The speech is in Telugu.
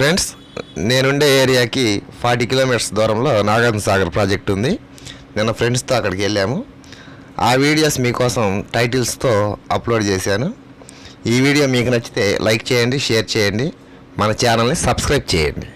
ఫ్రెండ్స్ నేనుండే ఏరియాకి ఫార్టీ కిలోమీటర్స్ దూరంలో నాగార్జున సాగర్ ప్రాజెక్ట్ ఉంది. నిన్న ఫ్రెండ్స్తో అక్కడికి వెళ్ళాము. ఆ వీడియోస్ మీకోసం టైటిల్స్తో అప్లోడ్ చేశాను. ఈ వీడియో మీకు నచ్చితే లైక్ చేయండి షేర్ చేయండి. మన ఛానల్ని సబ్స్క్రైబ్ చేయండి.